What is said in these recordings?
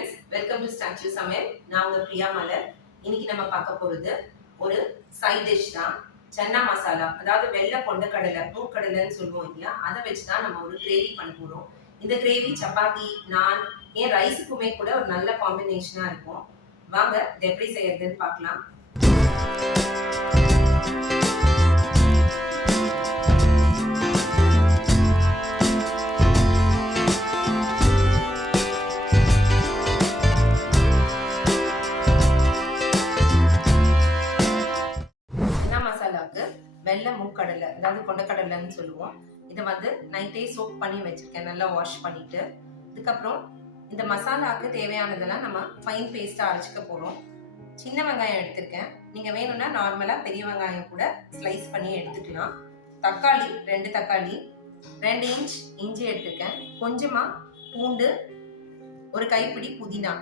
Friends, welcome to statue சமையல். நான் உங்க பிரியா மலர். இன்னைக்கு நம்ம பார்க்க போறது ஒரு சைட் டிஷ் தான், சன்னா மசாலா. அதாவது வெள்ளை கொண்டக்கடலை, மூக்கடலைன்னு சொல்லுவோம் இல்லையா, அதை வச்சு தான் நம்ம ஒரு கிரேவி பண்ண போறோம். இந்த கிரேவி சப்பாத்தி, நான், ஏன் ரைஸுக்குமே கூட ஒரு நல்ல காம்பினேஷனா இருக்கும். வாங்க இதை எப்படி செய்யறதுன்னு பார்க்கலாம். வெள்ளை மூக்கடலை, அதாவது கொண்டக்கடலைன்னு சொல்லுவோம். இதை வந்து நைட்டே சோக் பண்ணி வச்சிருக்கேன், நல்லா வாஷ் பண்ணிட்டு. இதுக்கப்புறம் இந்த மசாலாவுக்கு தேவையானதெல்லாம் நம்ம ஃபைன் பேஸ்டா அரைச்சிக்க போறோம். சின்ன வெங்காயம் எடுத்திருக்கேன். நீங்க வேணும்னா நார்மலா பெரிய வெங்காயம் கூட ஸ்லைஸ் பண்ணி எடுத்துக்கலாம். தக்காளி 2 தக்காளி, 2 இன்ச் இஞ்சி எடுத்திருக்கேன். கொஞ்சமா பூண்டு, ஒரு கைப்பிடி புதினா,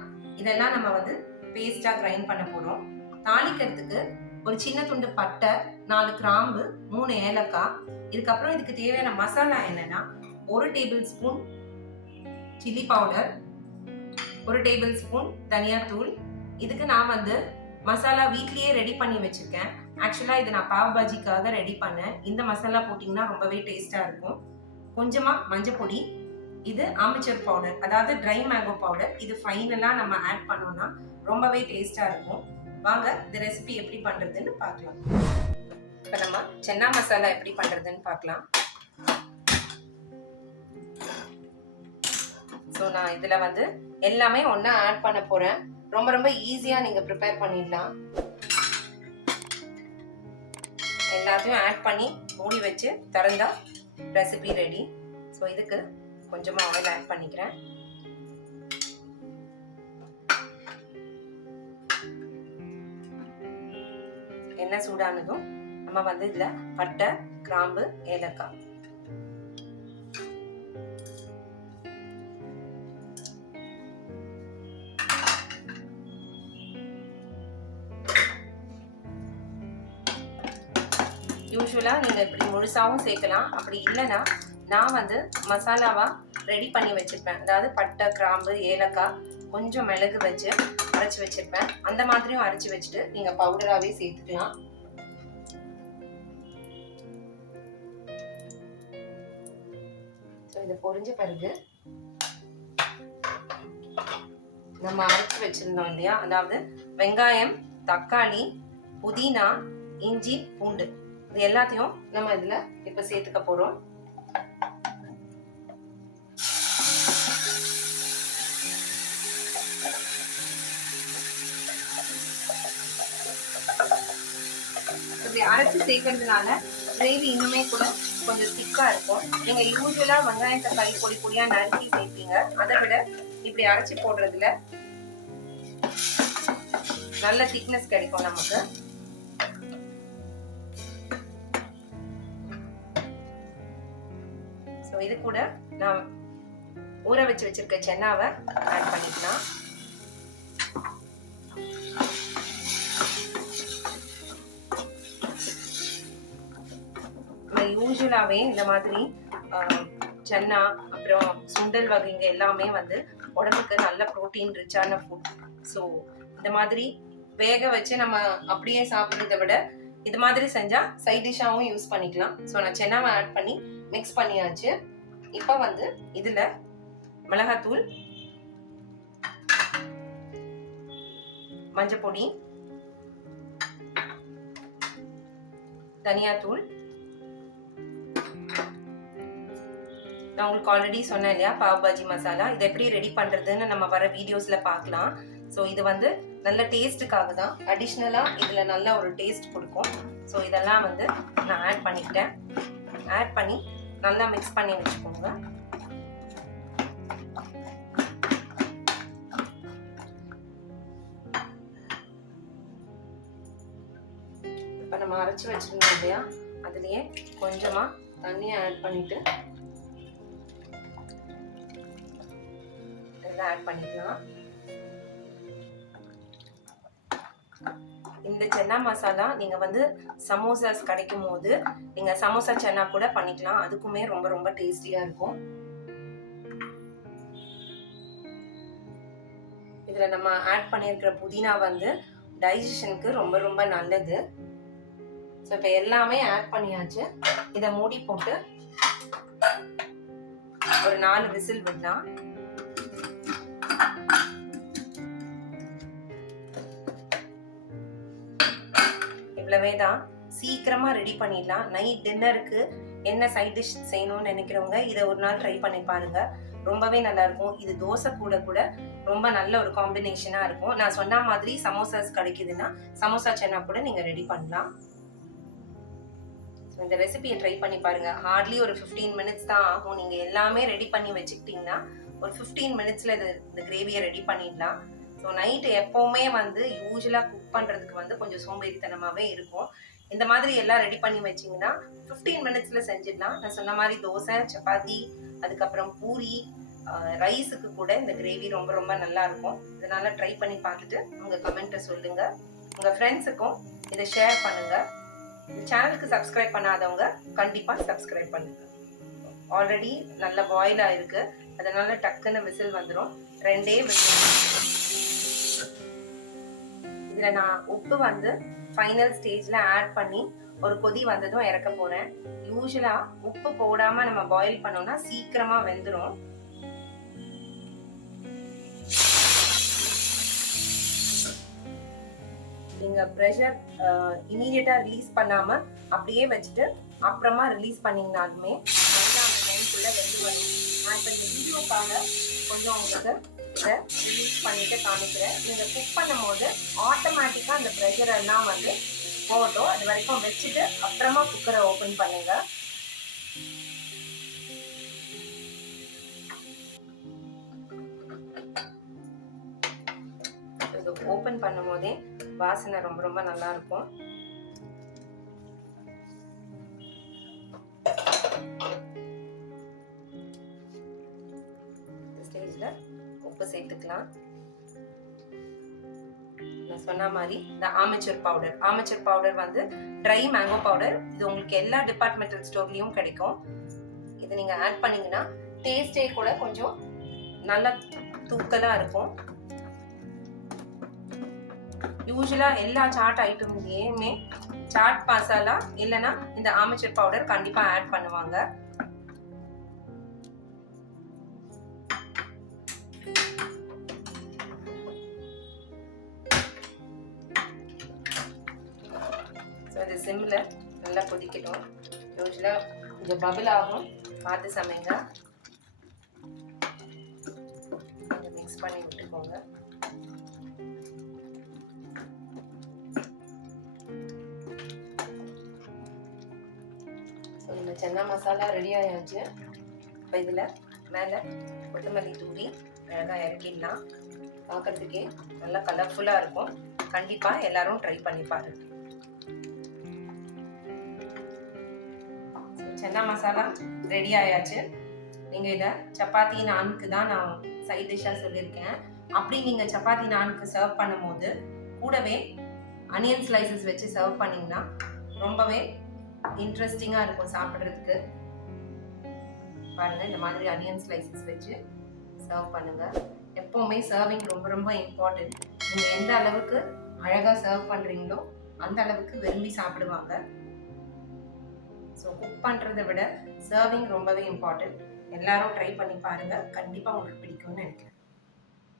இதெல்லாம் நம்ம வந்து பேஸ்டா கிரைண்ட் பண்ண போறோம். தாளிக்கிறதுக்கு ஒரு சின்ன துண்டு பட்டை, 4 கிராம்பு, 3 ஏலக்காய். இதுக்கப்புறம் இதுக்கு தேவையான மசாலா என்னன்னா 1 table spoon chilli powder, 1 table spoon தனியாத்தூள். இதுக்கு நான் வந்து மசாலா வீட்லயே ரெடி பண்ணி வச்சிருக்கேன். ஆக்சுவலா இது நான் பாவ் பாஜிக்காக ரெடி பண்ணேன். இந்த மசாலா போட்டிங்கன்னா ரொம்பவே டேஸ்டா இருக்கும். கொஞ்சமா மஞ்சள் பொடி, இது ஆமச்சூர் பவுடர், அதாவது ட்ரை மேங்கோ பவுடர். இது ஃபைனலா நம்ம ஆட் பண்ணோம்னா ரொம்பவே டேஸ்டா இருக்கும். வாங்க இந்த ரெசிபி எப்படி பண்றதுன்னு பார்க்கலாம். இப்போ நம்ம சன்னா மசாலா எப்படி பண்றதுன்னு பார்க்கலாம். ஸோ நான் இதுல வந்து எல்லாமே ஒண்ணா ஆட் பண்ண போறேன். ரொம்ப ரொம்ப ஈஸியா நீங்க ப்ரிப்பேர் பண்ணிடலாம். எல்லாத்தையும் ஆட் பண்ணி மூடி வச்சு திறந்தா ரெசிபி ரெடி. ஸோ இதுக்கு கொஞ்சமா ஆயில் ஆட் பண்ணிக்கிறேன். எண்ணெய் சூடானதும் நம்ம வந்து இதுல பட்டை, கிராம்பு, ஏலக்காய், யூஸ்வலா நீங்க இப்படி முழுசாவும் சேர்க்கலாம். அப்படி இல்லைன்னா நான் வந்து மசாலாவா ரெடி பண்ணி வச்சிருப்பேன். அதாவது பட்டை, கிராம்பு, ஏலக்காய், கொஞ்சம் மிளகு வச்சு அரைச்சி வச்சிருப்பேன். அந்த மாதிரியும் அரைச்சி வச்சுட்டு நீங்க பவுடராகவே சேர்த்துக்கலாம். இதை பொரிஞ்ச பிறகு நம்ம அரைச்சி வச்சிருந்தோம் இல்லையா, அதாவது வெங்காயம், தக்காளி, புதினா, இஞ்சி, பூண்டு, இது எல்லாத்தையும் நம்ம இதுல இப்ப சேர்த்துக்க போறோம். அரைச்சு சேர்க்கறதுனால கிரேவி இன்னுமே கூட கொஞ்சம் திக்கா இருக்கும். நீங்க யூஸ்வலா வெங்காயம், தக்காளி பொடி பொடியா நறுக்கி சேர்ப்பீங்க. அதை விட இப்படி அரைச்சி போடுறதுல நல்ல திக்னஸ் கிடைக்கும் நமக்கு. ஸோ இது கூட நான் ஊற வச்சு வச்சிருக்க சென்னாவை ஆட் பண்ணிக்கலாம். யூஸ்வலாவே இந்த மாதிரி சன்னா, அப்புறம் சுண்டல் வகைங்க எல்லாமே வந்து உடம்புக்கு நல்ல ப்ரோட்டீன் ரிச்சான ஃபுட். ஸோ இந்த மாதிரி வேக வச்சு நம்ம அப்படியே சாப்பிட்றத விட இது மாதிரி செஞ்சா சைட் டிஷ்ஷாவும் யூஸ் பண்ணிக்கலாம். ஸோ நான் சென்னாவை ஆட் பண்ணி மிக்ஸ் பண்ணியாச்சு. இப்போ வந்து இதுல மிளகாத்தூள், மஞ்சள் பொடி, தனியாத்தூள், நான் உங்களுக்கு ஆல்ரெடி சொன்னேன் இல்லையா பாவ் பாஜி மசாலா, இதை எப்படி ரெடி பண்றதுன்னு நம்ம வர வீடியோஸ்ல பார்க்கலாம். ஸோ இது வந்து நல்ல டேஸ்ட்டுக்காக தான், அடிஷ்னலா இதுல நல்ல ஒரு டேஸ்ட் கொடுக்கும். ஸோ இதெல்லாம் வந்து நான் ஆட் பண்ணிக்கிட்டேன். ஆட் பண்ணி நல்லா மிக்ஸ் பண்ணி வச்சுக்கோங்க. இப்போ நம்ம அரைச்சி வச்சிருந்தோம் இல்லையா, அதுலயே கொஞ்சமா தண்ணியை ஆட் பண்ணிட்டு ஆட் பண்ணிக்கலாம். இந்த சன்னா மசாலா நீங்க வந்து சமோசாஸ் கிடைக்கும் போது நீங்க சமோசா சன்னா கூட பண்ணிக்கலாம். அதுக்குமே ரொம்ப ரொம்ப டேஸ்டியா இருக்கும். இதில் நம்ம ஆட் பண்ணியிருக்கிற புதினா வந்து டைஜஷனுக்கு ரொம்ப ரொம்ப நல்லது. ஸோ இப்போ எல்லாமே ஆட் பண்ணியாச்சு. இதை மூடி போட்டு ஒரு 4 விசில் விடலாம். இவ்வளவே தான், சீக்கிரமா ரெடி பண்ணிடலாம். நைட் டின்னருக்கு என்ன சைட் டிஷ் செய்யணும்னு நினைக்கிறவங்க இதை ஒரு நாள் ட்ரை பண்ணி பாருங்க. ரொம்பவே நல்லா இருக்கும். இது தோசை கூட ரொம்ப நல்ல ஒரு காம்பினேஷனா இருக்கும். நான் சொன்ன மாதிரி சமோசாஸ் கிடைக்குதுன்னா சமோசா சன்னா கூட நீங்க ரெடி பண்ணலாம். இந்த ரெசிபியை ட்ரை பண்ணி பாருங்க. ஹார்ட்லி ஒரு 15 மினிட்ஸ் தான் ஆகும். நீங்க எல்லாமே ரெடி பண்ணி வச்சுக்கிட்டீங்கன்னா ஒரு 15 மினிட்ஸ்ல இந்த கிரேவியை ரெடி பண்ணிடலாம். ஸோ நைட்டு எப்பவுமே வந்து யூஸ்வலா குக் பண்றதுக்கு வந்து கொஞ்சம் சோம்பேறித்தனமாவே இருக்கும். இந்த மாதிரி எல்லாம் ரெடி பண்ணி வச்சிங்கன்னா 15 மினிட்ஸ்ல செஞ்சிடலாம். நான் சொன்ன மாதிரி தோசை, சப்பாத்தி, அதுக்கப்புறம் பூரி, ரைஸுக்கு கூட இந்த கிரேவி ரொம்ப ரொம்ப நல்லா இருக்கும். இதனால ட்ரை பண்ணி பார்த்துட்டு உங்க கமெண்ட்டை சொல்லுங்க. உங்க ஃப்ரெண்ட்ஸுக்கும் இதை ஷேர் பண்ணுங்க. சேனலுக்கு சப்ஸ்கிரைப் பண்ணாதவங்க கண்டிப்பா சப்ஸ்கிரைப் பண்ணுங்க. ஆல்ரெடி நல்ல பாயில் ஆயிருக்கு, அதனால டக்குன்னு விசில் வந்துடும். 2 விசில். இதுல நான் உப்பு வந்து ஃபைனல் ஸ்டேஜ்ல ஆட் பண்ணி ஒரு கொதி வந்ததும் இறக்க போறேன். யூஸ்வலா உப்பு போடாம நம்ம பாயில் பண்ணோம்னா சீக்கிரமா வெந்துடும். நீங்க ப்ரெஷர் இமீடியட்டா ரிலீஸ் பண்ணாம அப்படியே வச்சுட்டு அப்புறமா ரிலீஸ் பண்ணீங்கனாலுமே நல்லா அந்த டைம்குள்ள வெந்து வரும். நான் இப்போ இந்த வீடியோக்காக கொஞ்சம் உங்களுக்கு இதை ரிலீஸ் பண்ணிட்டு காமிக்கிறேன். நீங்க குக் பண்ணும் போது ஆட்டோமேட்டிக்கா அந்த ப்ரெஷர் எல்லாம் வந்து போட்டோம். அது வரைக்கும் வச்சுட்டு அப்புறமா குக்கரை ஓபன் பண்ணுங்க. இது ஓபன் பண்ணும் போதே வாசனை ரொம்ப ரொம்ப நல்லா இருக்கும். ஸ்டேஜ்ல உப்பு சேர்த்துக்கலாம். நான் சொன்ன மாதிரி இந்த ஆமச்சூர் பவுடர் வந்து ட்ரை மேங்கோ பவுடர். இது உங்களுக்கு எல்லா டிபார்ட்மெண்டல் ஸ்டோர்லயும் கிடைக்கும். இதை நீங்க ஆட் பண்ணீங்கன்னா டேஸ்டே கூட கொஞ்சம் நல்லா தூக்கலா இருக்கும். யூஸ்வலா எல்லா சாட் ஐட்டம்லயுமே சாட் மசாலா இல்லைன்னா இந்த ஆமச்சூர் பவுடர் கண்டிப்பா ஆட் பண்ணுவாங்க. இது சிம்ல நல்லா கொதிக்கட்டும். யூஸ்வலா இந்த பபிள் ஆகும், பார்த்து சமைங்க. மிக்ஸ் பண்ணி விட்டுக்கோங்க. இந்த சன்னா மசாலா ரெடி ஆயாச்சு. இப்போ இதில் மேலே கொத்தமல்லி தூவி அழகாக இறக்கிடலாம். பார்க்கறதுக்கே நல்லா கலர்ஃபுல்லாக இருக்கும். கண்டிப்பாக எல்லாரும் ட்ரை பண்ணி பாருங்க. சன்னா மசாலா ரெடி ஆயாச்சு. நீங்கள் இதை சப்பாத்தி நானுக்கு தான் நான் சைட் டிஷ்ஷாக சொல்லியிருக்கேன். அப்படி நீங்கள் சப்பாத்தி நானுக்கு சர்வ் பண்ணும் போது கூடவே அனியன் ஸ்லைசஸ் வச்சு சர்வ் பண்ணிங்கன்னா ரொம்பவே இன்ட்ரெஸ்டிங்காக இருக்கும் சாப்பிட்றதுக்கு. பாருங்க, இந்த மாதிரி அனியன் ஸ்லைசஸ் வச்சு சர்வ் பண்ணுங்க. எப்பவுமே சர்விங் ரொம்ப ரொம்ப இம்பார்ட்டன்ட். நீங்கள் எந்த அளவுக்கு அழகாக சர்வ் பண்ணுறீங்களோ அந்த அளவுக்கு விரும்பி சாப்பிடுவாங்க. ஸோ குக் பண்ணுறதை விட சர்விங் ரொம்பவே இம்பார்ட்டன்ட். எல்லாரும் ட்ரை பண்ணி பாருங்க, கண்டிப்பாக உங்களுக்கு பிடிக்கும்னு நினைக்கிறேன்.